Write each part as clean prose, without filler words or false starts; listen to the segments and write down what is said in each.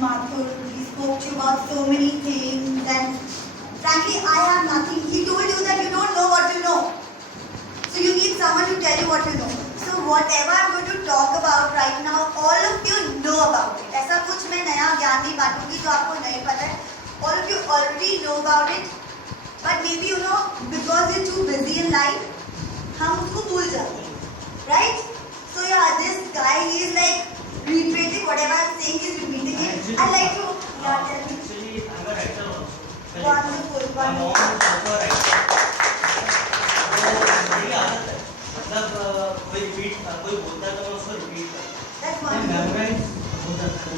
Mathur. He spoke to you about so many things, and frankly, I have nothing. He told you that you don't know what you know. So you need someone to tell you what you know. So whatever I'm going to talk about right now, all of you know about it. ऐसा कुछ मैं नया ज्ञान नहीं बांटूंगी जो आपको नहीं पता है. All of you already know about it. But maybe you know because you're too busy in life, हम उसको भूल जाते हैं, right? So yeah, this guy, he is like reiterating whatever I'm saying. He's repeating it. I like to tell me. Actually, I'm a writer also. Wonderful, My mom is wonderful. also a writer. तो मेरी आदत है, मतलब कोई repeat कोई बोलता है तो मैं उसको रिपीट करता हूँ. That's wonderful. मेमोराइज हो जाता है.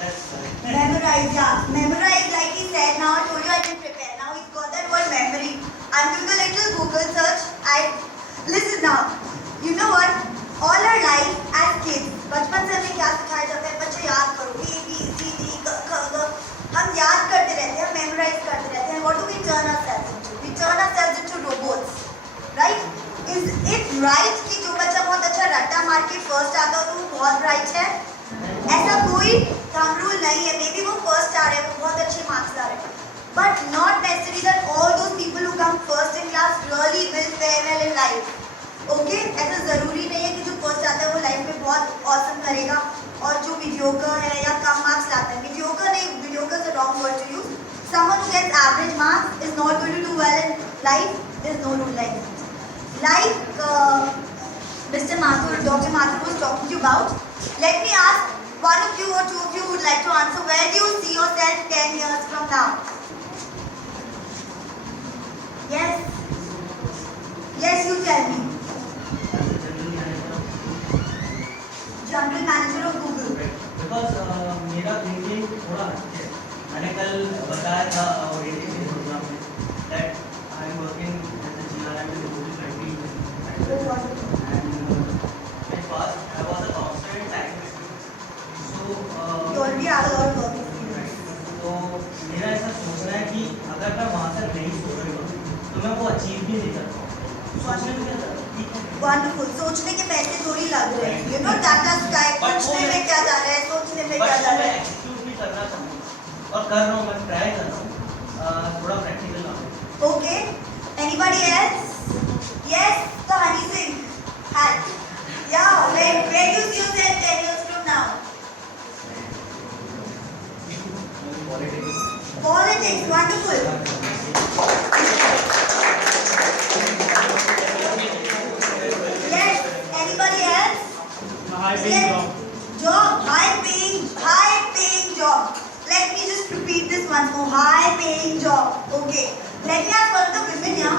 That's right. Memorize, yeah. Memorize, like he said. Now I told you I didn't prepare. Now he's got that word memory. I'm doing a little Google search. Listen now. You know what? All our life as kids, बचपन से हमें क्या सिखाया जाता है? बच्चे याद करो. A B C D G. हम याद करते रहते हैं, memorize करते रहते हैं. What do we turn ourselves into? We turn ourselves into robots, right? Is it right कि जो बच्चा बहुत अच्छा रट्टा मार के first आता हो तो वो बहुत bright है? ऐसा कोई thumb rule नहीं है. Maybe वो first आ रहे हैं, वो बहुत अच्छे marks ला रहे हैं. But not necessarily that all those people who come first in class really will fare well in life. Okay? ऐसा ज़रूरी नहीं है कि जो first आता है वो life में बहुत awesome करेगा और जो mediocre है या कम marks लाता है. Mediocre नहीं, mediocre is a wrong word to use. Someone who gets average marks is not going to do well in life. There's no rule like that. Like Mr. Mathur, Dr. Mathur was talking to you about. Let me ask one of you or two of you who would like to answer. Where do you see yourself 10 years from now? Yes? Yes, you tell me. General manager of Google. Because मेरा thinking थोड़ा हटके है. मैंने कल बताया था orientation program में that I am working as a GRM in Google country. Oh, wonderful. And in past I was a counselor in language. So You already have a lot of work experience. तो मेरा ऐसा सोचना है कि अगर मैं वहाँ से नहीं सोचूंगा तो मैं वो अचीव भी नहीं कर पाऊँगा. सोचने में क्या ज़रूरत है? ठीक है. Wonderful. सोचने के पैसे थोड़ी लग रहे हैं. You know Tata Sky. सोचने में क्या जा रहा है? सोचने में क्या जा बट रहा मैं है? एक्सक्यूज भी करना चाहूँगा और कर रहा हूँ. मैं ट्राई कर रहा हूँ थोड़ा practical knowledge. Okay. Anybody else? Yes. So Honey Singh. Hi. Yeah. Where do you see yourself 10 years from now? Politics. Politics. Wonderful. Yes. Anybody else? High-paying job. Job. High-paying job. Let me just repeat this once more. High-paying job. Okay. Let me ask one of the women here.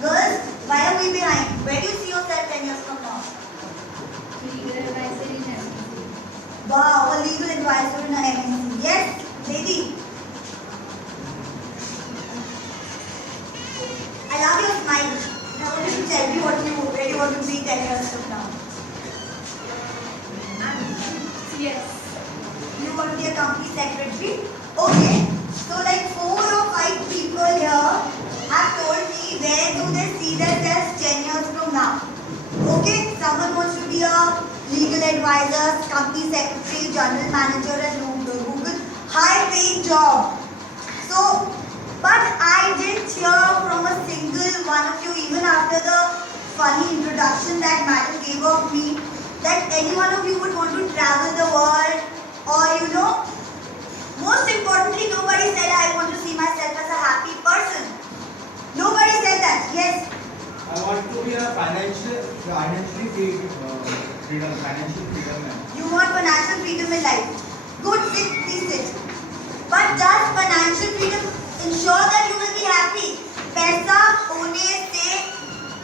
Girls, why are we behind? Where do you see yourself 10 years from now? Legal advisor in MNC. Wow, a legal advisor in a MNC. Yes, lady. I love your smile. I want you to tell me where you want to be 10 years from now. Yes. You want to be a company secretary? Okay. So like 4 or 5 people here have told me where do they see themselves 10 years from now. Okay. Someone wants to be a legal advisor, company secretary, general manager at Google. High paying job. So, but I didn't hear from a single one of you, even after the funny introduction that Madam gave of me, that any one of you would want to travel the world, or you know, most importantly, nobody said I want to see myself as a happy person. Nobody said that. Yes. I want to be a financially freedom. You want financial freedom in life. Good, please sit. But does financial freedom ensure that you will be happy? पैसा होने से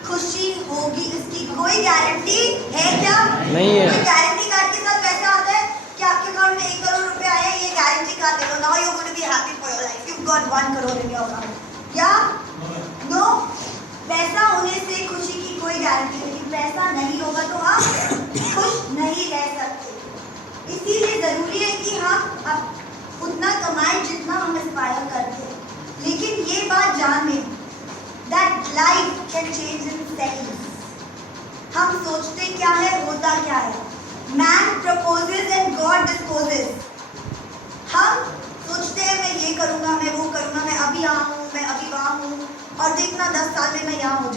खुशी होगी, इसकी कोई guarantee है क्या? नहीं है. कोई गारंटी कार्ड के साथ पैसा आता है कि आपके अकाउंट में 1 करोड़ रुपए आए, ये गारंटी कार्ड दे दो. Now you're going to be happy for your life. You've got 1 crore in your account. Yeah? No. पैसा होने से खुशी की कोई गारंटी नहीं. पैसा नहीं होगा तो आप खुश नहीं रह सकते. इसीलिए जरूरी है कि हम अब उतना कमाएं जितना हम एस्पायर करते हैं. लेकिन ये बात जान लें that life can change in seconds. हम सोचते क्या है, होता क्या है. Man proposes and God disposes.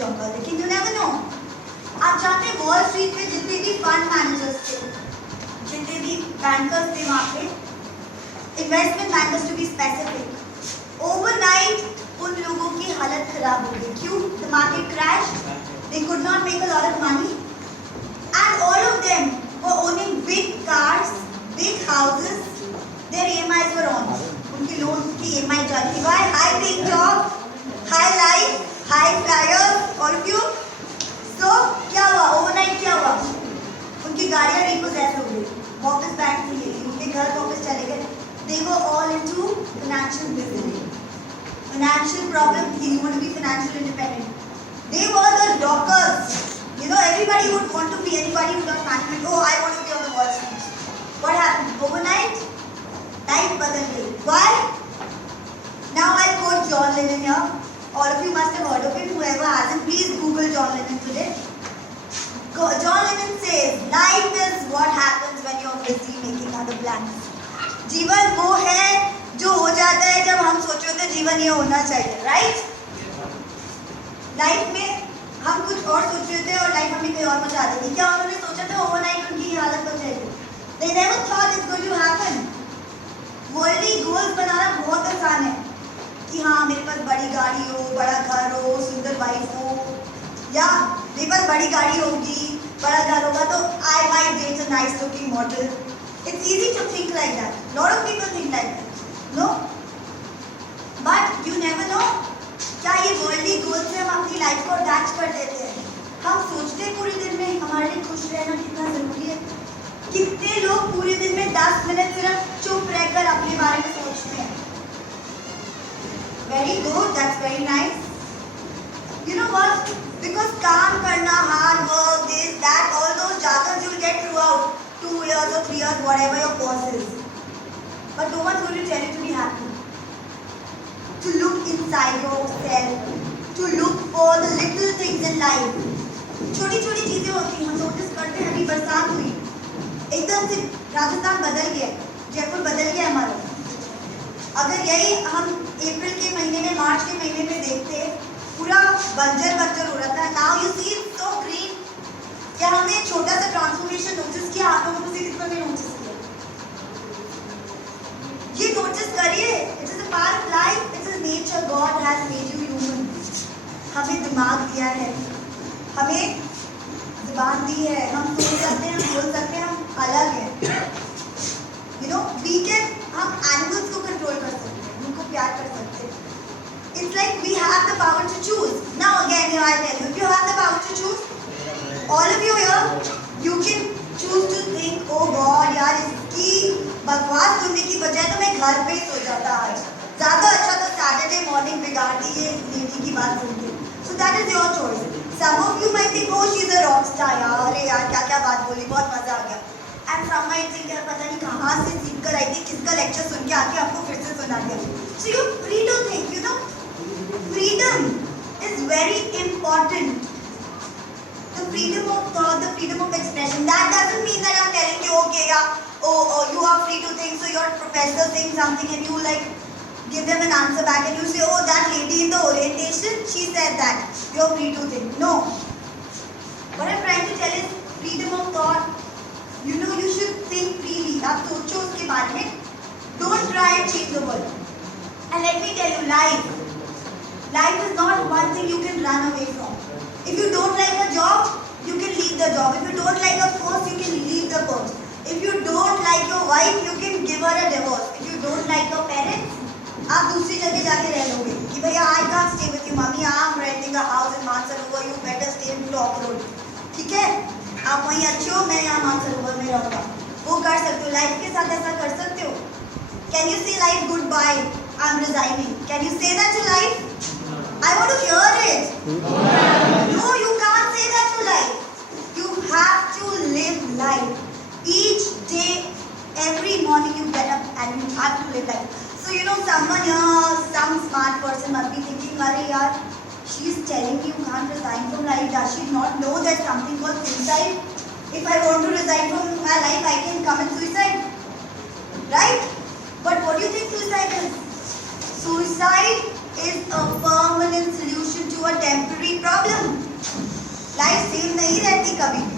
जाऊंगा, लेकिन you never know. आप जानते हैं वॉल स्ट्रीट पे जितने भी फंड मैनेजर्स थे, जितने भी बैंकर्स थे वहाँ पे, investment bankers to be specific, overnight उन लोगों की हालत खराब हो गई. क्यों? The market crash, they could not make a lot of money, and all of them were owning big cars, big houses. Their EMIs were on. उनकी loan की EMI जा रही. Why? High paying job, high life, high flyers, all of you. So क्या हुआ? Overnight क्या हुआ? उनकी गाड़ियाँ repossess हो गई, वापस बैंक नहीं ले ली, उनके घर वापस चले गए. They were all into financial misery, financial problem. You want to be financially independent. They were the dockers. You know, everybody would want to be, anybody who does management, oh, I want to be on the Wall Street. What happened? Overnight, life badal gayi. Why? Now I'll quote John Lennon here. All of you must have heard of him. Whoever hasn't, please Google John Lennon today. John Lennon says, life is what happens when you're busy making other plans. जीवन वो है जो हो जाता है जब हम सोचो तो जीवन ये होना चाहिए, right? लाइफ में हम कुछ और सोच रहे थे और लाइफ हमें कहीं और पहुंचा देगी. क्या उन्होंने सोचा था ओवरनाइट उनकी ये हालत हो जाएगी? They never thought it's going to happen. Worldly goals बनाना बहुत आसान है कि हाँ मेरे पास बड़ी गाड़ी हो, बड़ा घर हो, सुंदर वाइफ हो, या मेरे पास बड़ी गाड़ी होगी, बड़ा घर होगा तो I might date a nice looking model. It's easy to think like that. Lot of people think like that. No? But you never know. क्या ये वर्ल्डली गोल से हम अपनी लाइफ को अटैच कर देते हैं? हम सोचते हैं पूरे दिन में हमारे लिए खुश रहना कितना जरूरी है. कितने लोग पूरे दिन में 10 मिनट सिर्फ चुप रहकर अपने बारे में सोचते हैं? Very good, that's very nice. You know what? Because काम करना, hard work, this, that, all those jargons you'll get throughout 2 years or 3 years, whatever your course is. But no one's going to tell you to be happy. To look inside yourself, to look for the little things in life. छोटी छोटी चीजें होती हैं, हम notice करते हैं. अभी बरसात हुई, एकदम से राजस्थान बदल गया, जयपुर बदल गया हमारा. अगर यही हम अप्रैल के महीने में, मार्च के महीने में देखते, पूरा बंजर बंजर हो रहा था. Now you see it's so green. क्या हमने छोटा सा ट्रांसफॉर्मेशन नोटिस किया? आप लोगों से कितना ने नोटिस किया? ये नोटिस करिए. It is a part of life. It is nature. God has made you human. हमें दिमाग दिया है, हमें जुबान दी है, हम सोच सकते हैं, हम बोल सकते हैं, हम अलग हैं. You know, we can, हम एनिमल्स को कंट्रोल कर सकते हैं, उनको प्यार कर सकते हैं. It's like we have the power to choose. Now again, here I tell you, if you have the power to choose, all of you here, you can choose to think, oh God, यार इसकी बकवास सुनने की बजाय तो मैं घर पे ही सो जाता आज. ज़्यादा अच्छा तो सैटरडे मॉर्निंग बिगाड़ दी ये लेडी की बात सुन के. So that is your choice. Some of you might think, oh she's a rock star, यार अरे यार क्या क्या बात बोली, बहुत मजा आ गया. And some might think यार पता नहीं कहाँ से सीख कर आई थी, किसका लेक्चर सुन के आके आपको फिर से सुना दिया. So you're free to think, you know. Freedom is very important. The freedom of thought, the freedom of expression. That doesn't mean that I'm telling you, okay, yeah, oh, you are free to think. So your professor saying something and you like give them an answer back and you say, oh, that lady in the orientation, she said that. You're free to think. No. What I'm trying to tell is freedom of thought. You know, you should think freely. आप सोचो उसके बारे में. Don't try and change the world. And let me tell you, life is not one thing you can run away from. If you don't like a job, you can leave the job. If you don't like a course, you can leave the course. If you don't like your wife, you can give her a divorce. If you don't like your parents, आप दूसरी जगह जाके रह लोगे कि भैया I can't stay with you, mommy. I'm renting a house in Mansarovar. You better stay in Block Road. ठीक है? आप वहीं अच्छे हो, मैं यहाँ मानसरोवर में रहूँगा. वो कर सकते हो. लाइफ के साथ ऐसा कर सकते हो. Can you say life goodbye? I'm resigning. Can you say that to life? I want to hear it. No, you can't say that to life. You have to live life. Each day, every morning you get up and you have to live life. So you know, someone here, some smart person must be thinking, "Arey yaar, she's telling me you can't resign from life. Does she not know there's something called suicide? If I want to resign from my life, I can commit suicide, right? But what do you think suicide is? Suicide is a permanent solution to a temporary problem. Life same नहीं रहती कभी भी,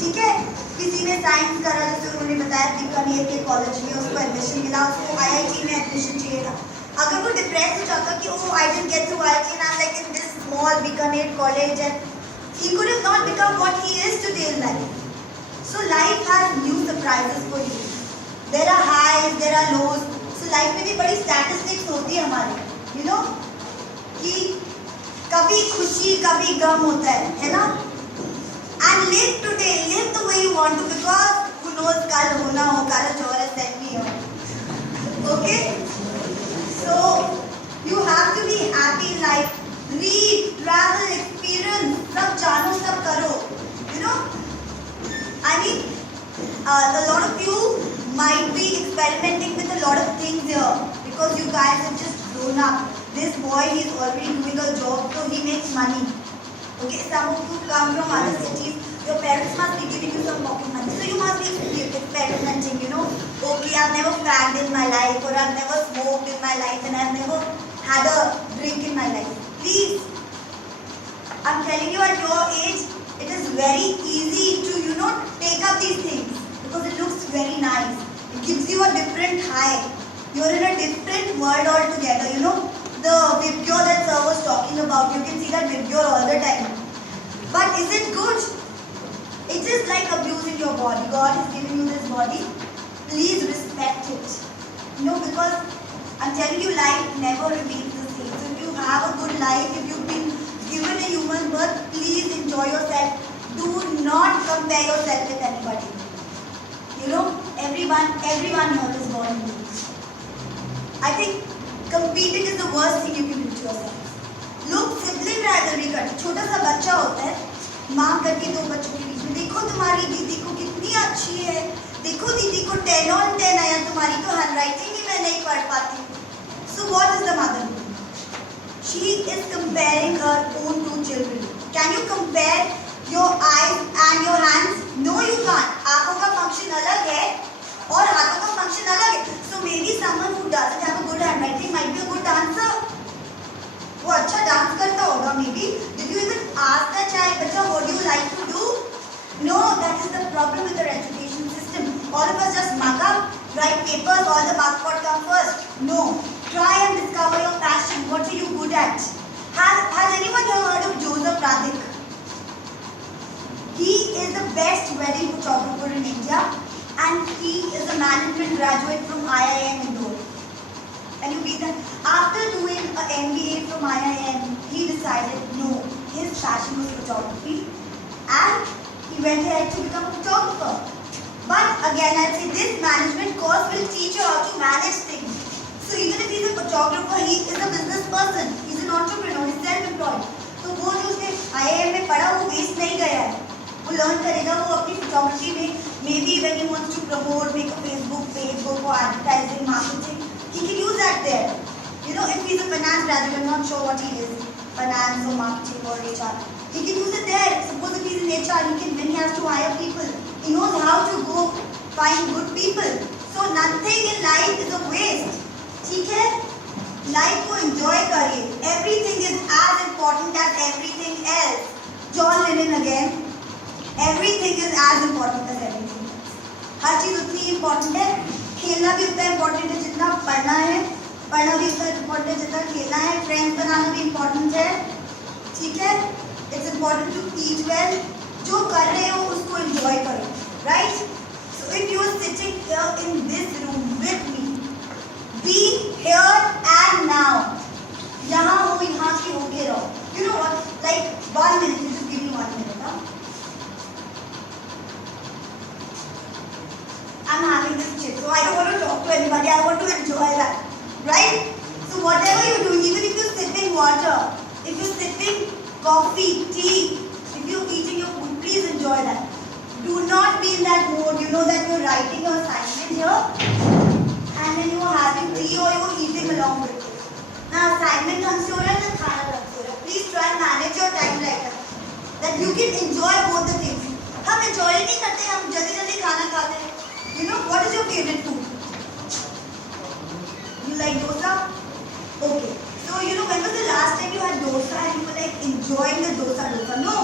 ठीक है। किसी ने science करा, जैसे उन्होंने बताया बीकानेर के कॉलेज में उसको एडमिशन मिला, उसको आईआईटी में एडमिशन चाहिए था। अगर वो डिप्रेस हो जाता कि oh I didn't get through IIT and I am like in this small Bikaner college and he could have not become what he is today in life. So life has new surprises for you. There are highs, there are lows. So life में भी बड़ी statistics होती है हमारी, you know, कि कभी खुशी कभी गम होता है ना। And live today, live the way you want to, because who knows कल होना हो, कल जोर set नहीं हो, okay? So you have to be happy in life. Read, travel, experience, सब जानो, सब करो, you know. I mean, a lot of you might be experimenting with a lot of things here because you guys have just grown up. This boy, he's already doing a job, so he makes money. Okay, some of you come from other cities. Your parents must be giving you some pocket money, so you must be experimenting. You know, okay, I've never fagged in my life, or I've never smoked in my life, and I've never had a drink in my life. Please, I'm telling you, at your age, it is very easy to, you know, take up these things because it looks very nice. It gives you a different high. You're in a different world altogether, you know. The Vibgyor that sir was talking about, you can see that Vibgyor all the time. But is it good? It is like abusing your body. God has given you this body. Please respect it. You know, because I'm telling you, life never remains the same. So if you have a good life, if you've been given a human birth, please enjoy yourself. Do not compare yourself with anybody. You know, everyone here is born unique. I think competing is the worst thing you can do to yourself. लोग sibling rivalry करते, छोटा सा बच्चा होता है, माँ करके दो बच्चों के बीच में, देखो तुम्हारी दीदी को कितनी अच्छी है, देखो दीदी को 10 on 10 आया, तुम्हारी तो handwriting ही मैं नहीं पढ़ पाती। So what is the mother doing? She is comparing her own two children. Can you compare your eyes and your hands? No, you can't. आँखों का function अलग है और हाथों का function अलग है. So maybe someone who doesn't have a good handwriting might be a good dancer. वो अच्छा डांस करता होगा maybe. Did you even ask the child, बच्चा, what do you like to do? No, that is the problem with our education system. All of us just mug up, write papers, all the marks got come first. No. Try and discover your passion. What are you good at? Has anyone here heard of Joseph Radhik? He is the best wedding photographer in India, and he is a management graduate from IIM Indore. Can you beat that? After doing an MBA from IIM, he decided no, his passion was photography, and he went ahead to become a photographer. But again, I'll say this management course will teach you how to manage things. So even if he's a photographer, he is a business person. He's an entrepreneur. He's self-employed. तो वो जो उसने IIM में पढ़ा वो waste नहीं गया है. वो लर्न करेगा, वो अपनी photography में maybe when he wants to promote, make a Facebook page, go for advertising, marketing, he can use that there. You know, if he's a finance graduate, I'm not sure what he is, finance or marketing or HR. He can use it there. Suppose if he's in HR, when he has to hire people, he knows how to go find good people. So nothing in life is a waste. ठीक है, life को enjoy करिए. Everything is as important as everything else. John Lennon again. Everything is as important as everything. हर चीज उतनी important है. खेलना भी उतना इम्पोर्टेंट है जितना पढ़ना है. पढ़ना भी उतना इम्पोर्टेंट है जितना खेलना है. फ्रेंड्स बनाना भी इम्पोर्टेंट है. ठीक है, it's important to eat well. जो कर रहे हो उसको एंजॉय करो. Right? So if you are sitting here in this room with me, be here and now. यहाँ हो, यहाँ की होके रहो. You know what? Like 1 minute. You just give me 1 minute. Huh? I'm having this chit, so I don't want to talk to anybody. I want to enjoy that, right? So whatever you do, even if you're sipping water, if you're sipping coffee, tea, if you're eating your food, please enjoy that. Do not be in that mode. You know that you're writing your assignment here. And then you are having tea or you are eating along with it. Now assignment ढंग से हो रहा है ना खाना ढंग से हो रहा है. Please try and manage your time like that. That you can enjoy both the things. हम enjoy नहीं करते, हम जल्दी जल्दी खाना खाते हैं. You know what is your favorite food? You like dosa? Okay. So you know when was the last time you had dosa and you were like enjoying the dosa? No.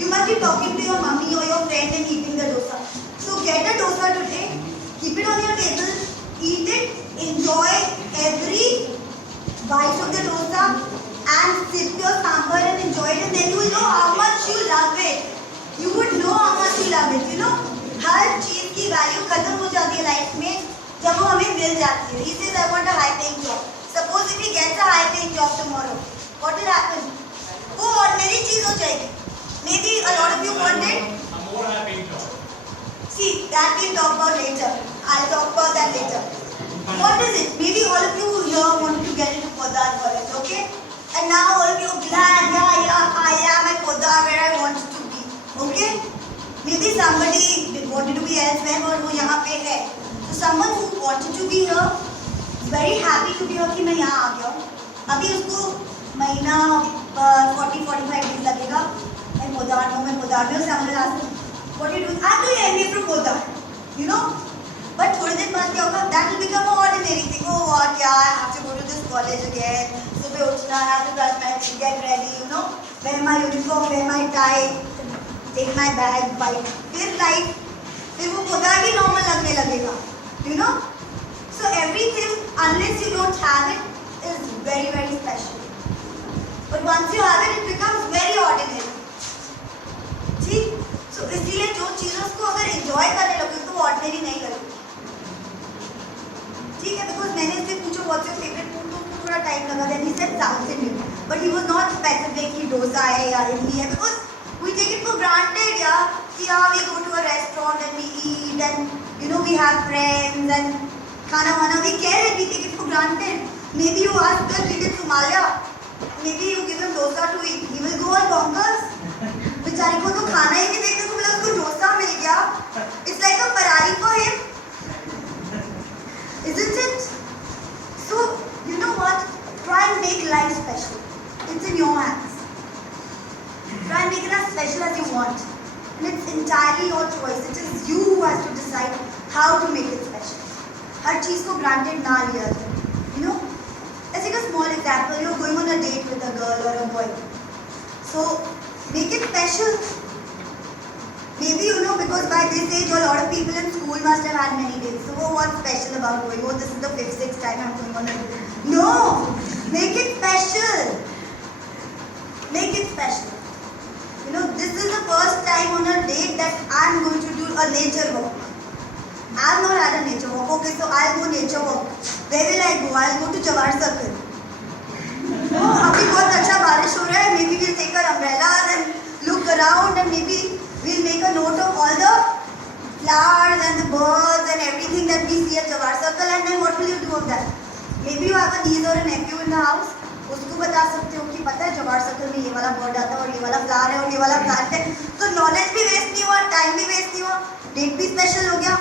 You imagine talking to your mummy or your friend and eating the dosa. So get a dosa today, keep it on your table, eat it, enjoy every bite of the dosa and sip your sambar and enjoy it, and then you will know how much you love it. You would know how much you love it, you know. हर चीज की value खत्म हो जाती है life में जब वो हमें मिल जाती है. He says I want a high paying job. Suppose if he gets a high paying job tomorrow, what will happen? वो ordinary चीज हो जाएगी. Maybe a lot of you wanted. A more high paying job. See, that we'll talk about later. I'll talk about that later. What is it? Maybe all of you here wanted to get into Poddar College, okay? And now all of you are glad, yeah, I am at Poddar where I wanted to be, okay? Maybe somebody wanted to be elsewhere but वो यहाँ पे है. So someone who wanted to be here is very happy to be here कि मैं यहाँ आ गया हूँ. अभी उसको महीना 40-45 days लगेगा. मैं Poddar में someone will ask him, what are you doing? I'm doing MBA from Poddar, you know? But थोड़ी देर बाद क्या होगा? That will become an ordinary thing. Oh what, yeah, I have to go to this college again. सुबह उठना, I have to brush my teeth, get ready, you know? Wear my uniform, wear my tie, take my bag, bike. फिर वो Poddar भी normal लगने लगेगा, you know? So everything, unless you don't have it, is very, very special. But once you have it, it becomes very ordinary. ठीक? So इसीलिए जो चीज़ों को अगर enjoy करने लगो तो वो ordinary नहीं लगेगी. ठीक है, because मैंने इससे पूछा what's your favorite food, तो उसको थोड़ा टाइम लगा. Then he said South Indian, but he was not specific कि डोसा है या इडली है, because we take it for granted, yeah, कि हाँ we go to a restaurant and we eat and you know we have friends and खाना वाना we care and we take it for granted. Maybe you ask the kid in Somalia, maybe you give him dosa to eat, he will go all bonkers. बेचारे को तो खाना ही नहीं देखने को मिला, उसको डोसा मिल गया. It's like a Ferrari for him. Isn't it? So, you know what? Try and make life special. It's in your hands. Try and make it as special as you want. And it's entirely your choice. It is you who has to decide how to make it special. हर चीज को granted ना लिया जाए. You know? Let's take a small example. You're going on a date with a girl or a boy. So, make it special. Maybe you know because by this age a lot of people in school must have had many dates. So what's special about going? Oh, this is the 5th, 6th time I'm going on a date. No! Make it special. Make it special. You know, this is the first time on a date that I'm going to do a nature walk. I've not had a nature walk. Okay, so I'll go nature walk. Where will I go? I'll go to Jawar Circle. Oh, अभी बहुत अच्छा बारिश हो रहा है. Maybe we'll take our umbrellas and look around and maybe we'll make a note of all the flowers and the birds and everything that we see at Jawar Circle. And then what will you do of that? Maybe you have a niece or a nephew in the house. उसको बता सकते हो कि पता है Jawahar circle में ये वाला बर्ड आता है और ये वाला फ्लावर है और ये वाला प्लांट है. तो नॉलेज भी वेस्ट नहीं हुआ, टाइम भी वेस्ट नहीं हुआ, डेट भी स्पेशल हो गया.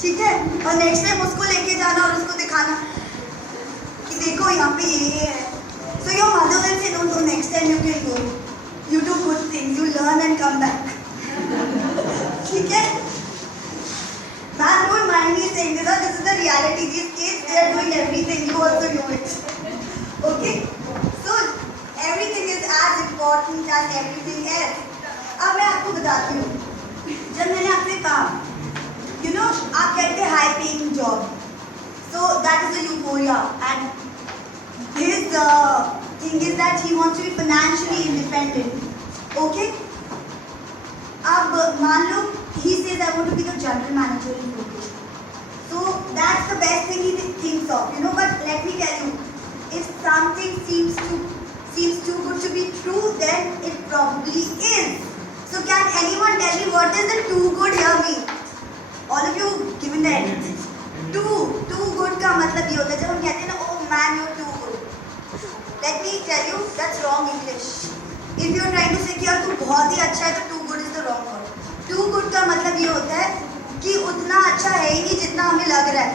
ठीक है, और नेक्स्ट टाइम उसको लेके जाना और उसको दिखाना कि देखो यहाँ पे ये है. So your mother will say, no, next time you can go. You do good things, you learn and come back. ठीक है? Man, don't mind me saying this, this is the reality. These kids, they are doing everything. You also know it. Okay? So everything is as important as everything else. अब मैं आपको बताती हूँ. जब मैंने आपसे कहा, you know, आप कहते हैं high paying job. So that is the euphoria. And his thing is that he wants to be financially independent. Okay? अब मान लो he says I want to be the general manager in Google. So that's the best thing he thinks of, you know. But let me tell you, if something seems too good to be true, then it probably is. So can anyone tell me what does the too good here mean? All of you given the answers. Too good का मतलब ये होता है जब हम कहते हैं ना, oh man you're too good. Let me tell you, that's wrong English. If you're trying to say कि यार तू बहुत ही अच्छा है तो too good is the wrong word. Too good का मतलब ये होता है कि उतना अच्छा है ही नहीं जितना हमें लग रहा है.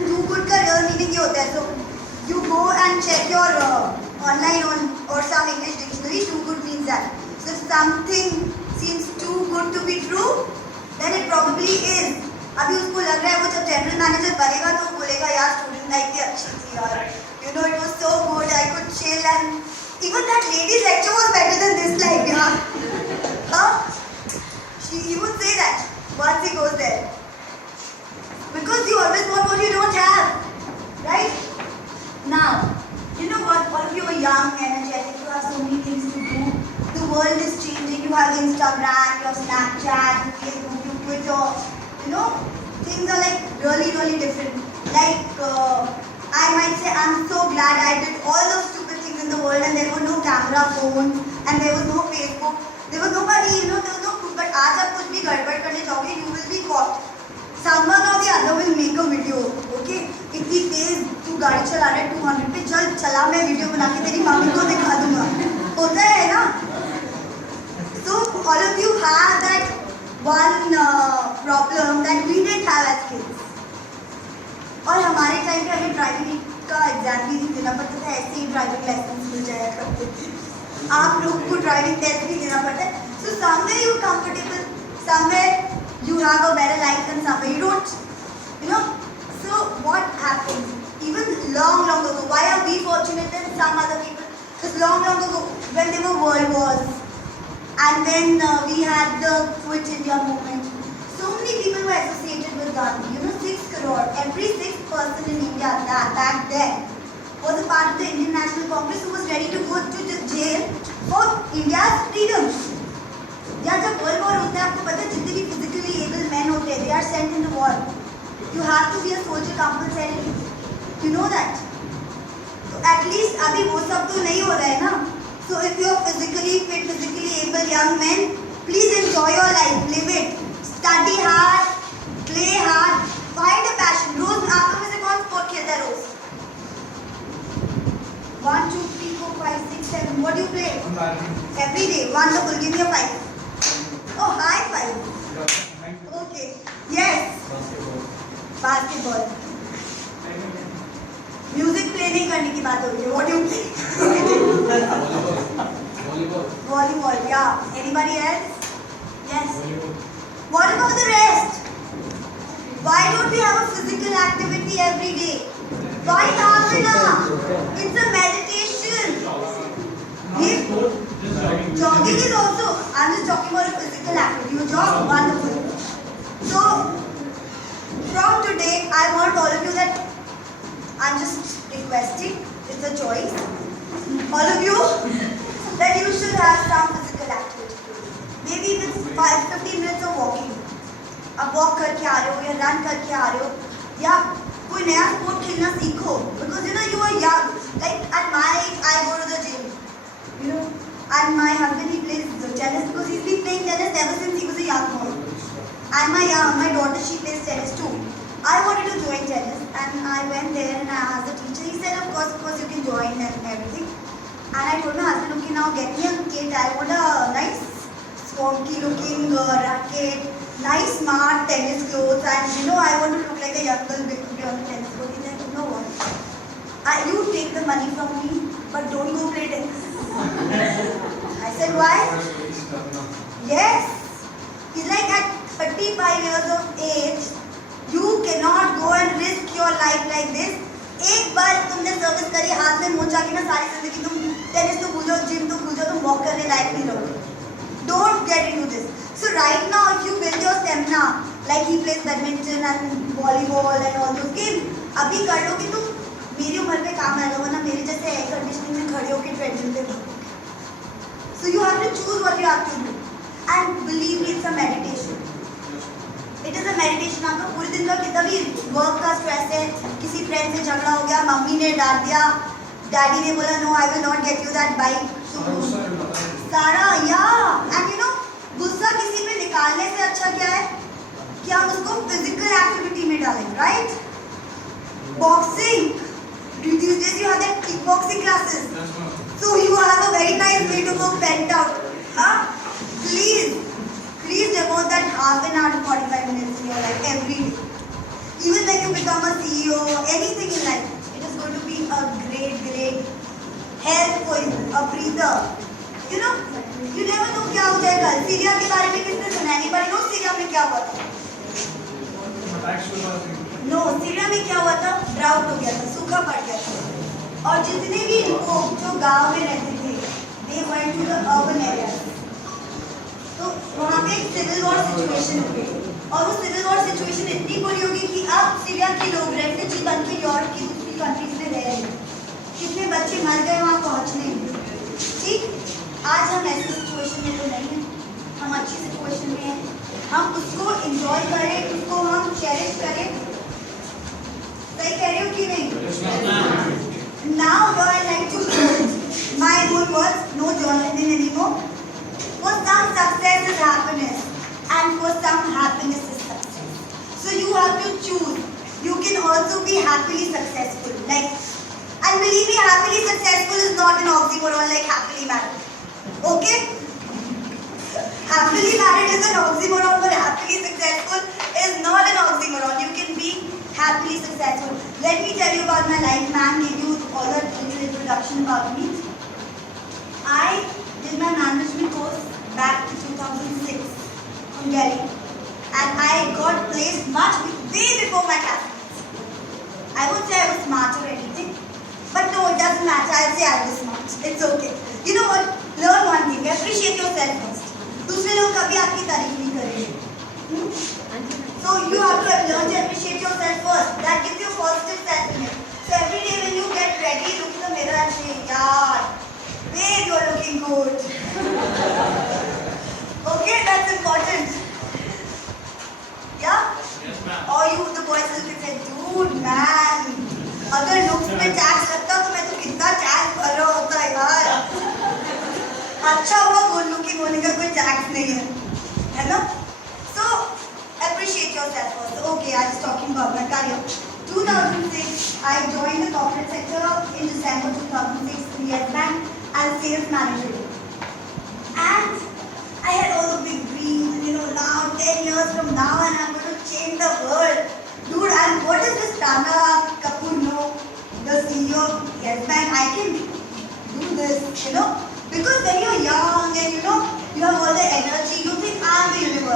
Too good का real meaning ये होता है. So you go and check your online or some English dictionary. Too good means that. So if something seems too good to be true, then it probably is. अभी उसको लग रहा है वो जब जनरल मैनेजर बनेगा तो बोलेगा यार स्टूडेंट लाइफ भी अच्छी थी यार. You know, it was so good. I could chill and even that lady's lecture was better than this life. Yeah. Huh? He would say that once he goes there. Because you always want what you don't have. Right? Now, you know what? All of you are young, energetic, you have so many things to do. The world is changing. You have Instagram, you have Snapchat, Facebook, you Twitter. You know, things are like really, really different. Like, I might say, I'm so glad I did all those stupid things in the world and there were no camera phones and there was no Facebook. There was nobody, you know, there was no proof. But आज आप कुछ भी गड़बड़ करने जाओगे, you will be caught. Someone or the other will make a video. Okay? इतनी तेज तू गाड़ी चला रहा है 200 पे, चल चला मैं वीडियो बना के तेरी मम्मी को दिखा दूंगा. होता है ना? So all of you have that one problem that we didn't have as kids. और हमारे टाइम पे हमें ड्राइविंग का एग्जाम भी देना पड़ता था, ऐसे ही ड्राइविंग लाइसेंस मिल जाया करते थे. आप लोग को ड्राइविंग टेस्ट भी देना पड़ता है. So somewhere you comfortable, somewhere you have a better life and somewhere you don't. You know. So what happens? Even long ago, why are we fortunate than some other people? Because long ago, when there were world wars, and then we had the Quit India movement. So many people were associated with Gandhi. You know, 6 crore. Every 6th person in India back then was a part of the Indian National Congress who was ready to go to the jail for India's freedom. या जब world war होता है आपको पता है जितने भी physically able man होते हैं, they are sent in the war. You have to be a soldier compulsory. You know that. So at least अभी वो सब तो नहीं हो रहा है ना. So if you are physically fit, physically able young men, please enjoy your life, live it. Study hard, play hard, find a passion. रोज आप लोग में से कौन स्पोर्ट खेलता है रोज? 1, 2, 3, 4, 5, 6, 7. What do you play? Every day. Wonderful. Give me a 5. Oh, high 5. Okay. Yes. Basketball. Music play नहीं करने की बात हो रही है. What do you play? Volleyball. Yeah. Anybody else? Yes. What about the rest? Why don't we have a physical activity every day? Why half an hour? It's a meditation. Jogging is also. I'm just talking about a physical activity. You jog, wonderful. So from today, I want all of you that I'm just requesting. It's a choice. All of you that you should have some physical activity. Maybe if it's 15 minutes of walking. आप walk करके आ रहे हो या run करके आ रहे हो या कोई नया स्पोर्ट खेलना सीखो. Because you know you are young. Like at my age, I go to the gym. You know, and my husband he plays tennis because he's been playing tennis ever since he was a young boy. And my daughter she plays tennis too. I wanted to join tennis and I went there and I asked the teacher. He said, of course you can join and everything. And I told my husband, okay, now get me a kit. I want a nice, swanky looking racket. Nice smart tennis clothes and you know I want to look like a young girl on the tennis court. He's like, you know what? You take the money from me, but don't go play tennis. I said, why? Yes. He's like at 35 years of age, you cannot go and risk your life like this. एक बार तुमने service करी हाथ में mocha के ना सारी जिंदगी तुम टेनिस तो भूल जाओ, जिम तो भूल जाओ, तुम वॉक करने लायक नहीं रहोगे. Don't get into this. So right now, if you build your stamina, like he plays badminton and volleyball and all those games, अभी कर लो कि तुम मेरी उम्र पे काम आएगा, वरना मेरे जैसे एयर कंडीशनिंग में खड़े होकर ट्रेडमिल पे भागोगे. So you have to choose what you have to do, and believe me, it's a meditation. It is a meditation. आपका पूरे दिन का कितना भी वर्क का स्ट्रेस है, किसी फ्रेंड से झगड़ा हो गया, मम्मी ने डांट दिया, डैडी ने बोला no, I will not get you that bike. सारा या एंड यू नो गुस्सा किसी पे निकालने से अच्छा क्या है कि हम उसको फिजिकल एक्टिविटी में डालें. Right? Boxing. These days you have that kickboxing classes. So you have a very nice way to go pent out. Please devote that half an hour to 45 minutes in your life every day. Even when you become a CEO, anything in life, it is going to be a great help for you, a breather. You know, you never know क्या हो जाएगा. Syria के बारे में किसने सुना है? Anybody know Syria में क्या हुआ था? No, सीरिया में क्या हुआ था? ड्राउट हो गया था, सूखा पड़ गया था. और जितने भी लोग जो गांव में रहते थे, they went to the urban areas. तो तो वहाँ पे एक सिविल वॉर सिचुएशन हो गई और वो सिविल वॉर सिचुएशन इतनी बुरी होगी कि अब सीरिया के लोग रेफ्यूजी बन के यूरोप की दूसरी कंट्रीज में रह रहे हैं। कितने बच्चे मर गए वहाँ पहुँचने में। ठीक, आज हम ऐसी सिचुएशन में तो नहीं हैं, हम अच्छी सिचुएशन में हैं, हम उसको इंजॉय करें, उसको हम चेरिश करें। सही कह रही हो कि नहीं? Now I like to quote my own words, no journalism anymore. For some success is happiness and for some happiness is success. So you have to choose. You can also be happily successful. And believe me, happily successful is not an oxymoron like happily married. Okay? Happily married is an oxymoron, but happily successful is not an oxymoron. You can be happily successful. Let me tell you about my life. Man gave you all a little introduction about me. I did my management course back to 2006 from Delhi, and I got placed way before my classmates. I won't say I was smart or anything, but no, it doesn't matter. I'll say I was smart. It's okay. You know what? Learn one thing. Appreciate yourself first. दूसरे लोग कभी आपकी तारीफ नहीं करेंगे. So you have to learn to appreciate yourself first. That gives you positive self-image. So every day when you get ready, look in the mirror and say, "Yaar, babe, you're looking good." Okay, that's important. Yeah? Yes, ma'am. Or you, the boys will say, "Dude, man, अगर looks पे tax लगता तो मैं तो कितना tax भर रहा होता यार." अच्छा हुआ good looking होने का कोई tax नहीं है ना? So appreciate yourself first. Okay, I was talking about my career. 2006, I joined the corporate sector in December 2006 in Yes Bank as sales manager. And I had all the big dreams, now 10 years from now and I'm going to change the world. Dude, and what does this Tana Kapoor know? The CEO of Yes Bank, I can do this, because when you're young and you have all the energy, you think I'm the universe.